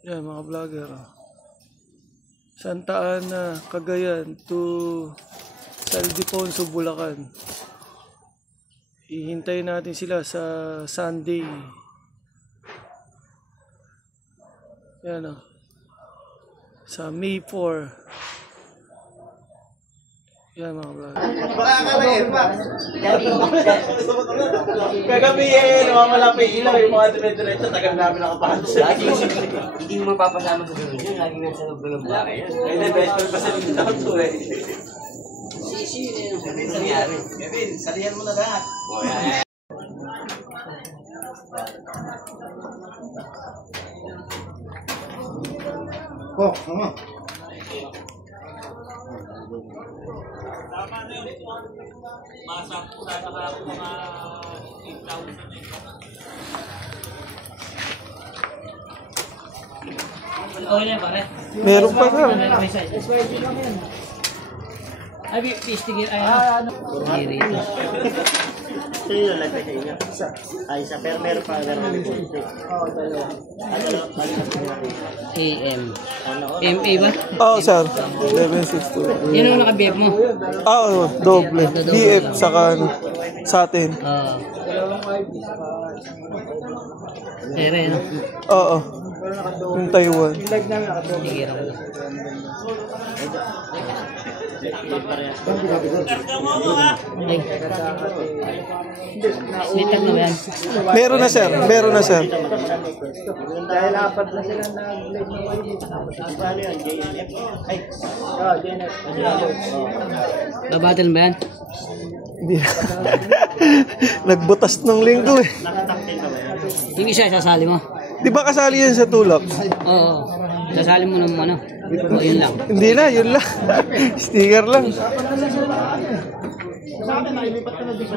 Yan mga vlogger. Santa Ana, Cagayan to San Ildefonso, Bulacan. Ihintayin natin sila sa Sunday. Yan o. Sa May 4. Yan mga vlog. Kagabi namamala pa yung ilaw, yung mga dire-diretso, tagal namin nakapasok. Hindi mo mapapasama sa gano'n yun, lagi nasa loob ng bahay. Kaya best friend pa sa nito to eh. Sisi yun yung nangyari. Kevin, salihan mo na lahat. Oh, tama. Okay na pare. Meron pa nga. Ay, pistigil. Ay, ano? Diri. Ito yung lalagay sa inyo. Isa. Ay, isa. Pero meron pa. Oo, dalawa. AM. MA ba? Oo, sir. 1162. Yan ang naka-BF mo. Oo, doble. BF saka sa atin. Oo. Ere, ano? Oo. Yung Taiwan. Sige lang. Ay. Slitag na ba yan? Meron na sir. Meron na sir. Dahil apat na sila nag-live ng YB. Ano yun? JNF? Ay. Oo, JNF. Babattle ba yan? Hindi. Nagbutas ng linggo eh. Nakataktin na ba yan? Yung isa, sasali mo. Di ba kasali yan sa tulap? Oo. Sasali mo ng ano. O, yun lang. Hindi na, yun lang. Sticker lang. Sa akin, nakilipat ka na dito.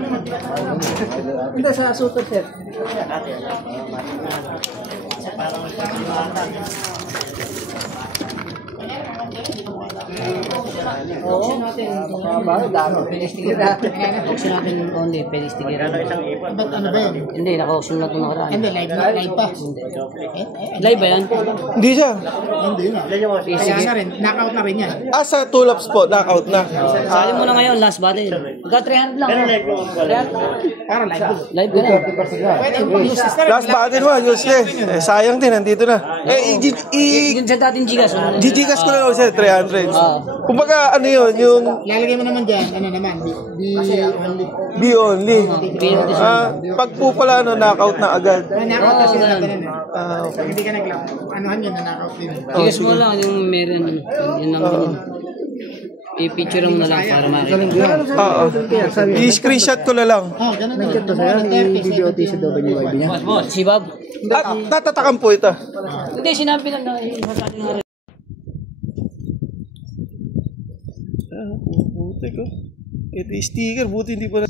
Hindi, sa sutot set. Parang Auction natin. Auction natin only. Pwede sticker. ba't ano ba yun? Hindi, naka-auction na ito nakaraan. Hindi, live pa. Live ba yan? Hindi siya. Hindi na. Kaya na rin, knockout na rin yan. Ah, sa tulops po. Knockout na. Sali mo na ngayon, last battle. Magka 300 lang. 300. Para live. Live ka na. Pwede mo useless na rin. Last battle mo. Useless. Eh, sayang din. Nandito na. Eh, Yun sa dating Gigas. Gigigas ko na lang siya. 300. Kumbaga, ano yun? Yung Lalagay mo naman dyan, ano naman, only. be only. Pag po pala, knockout na agad. Knockout na sila ganun. ganun eh. Pag hindi ka nag-lock, anuhan yun, na-knockout din. Gigas mo lang yung meron. Yun lang din. I-picture mo na lang para makita. Oo. I-screenshot ko na lang. Oh, ganun na. Ito sa'yo, i-BBOT sa WYB niya. Si Bob? At tatatakan po ito. Hindi, sinabi lang na sasali nga rin. Buti ko. Ito yung sticker. Buti hindi pa na...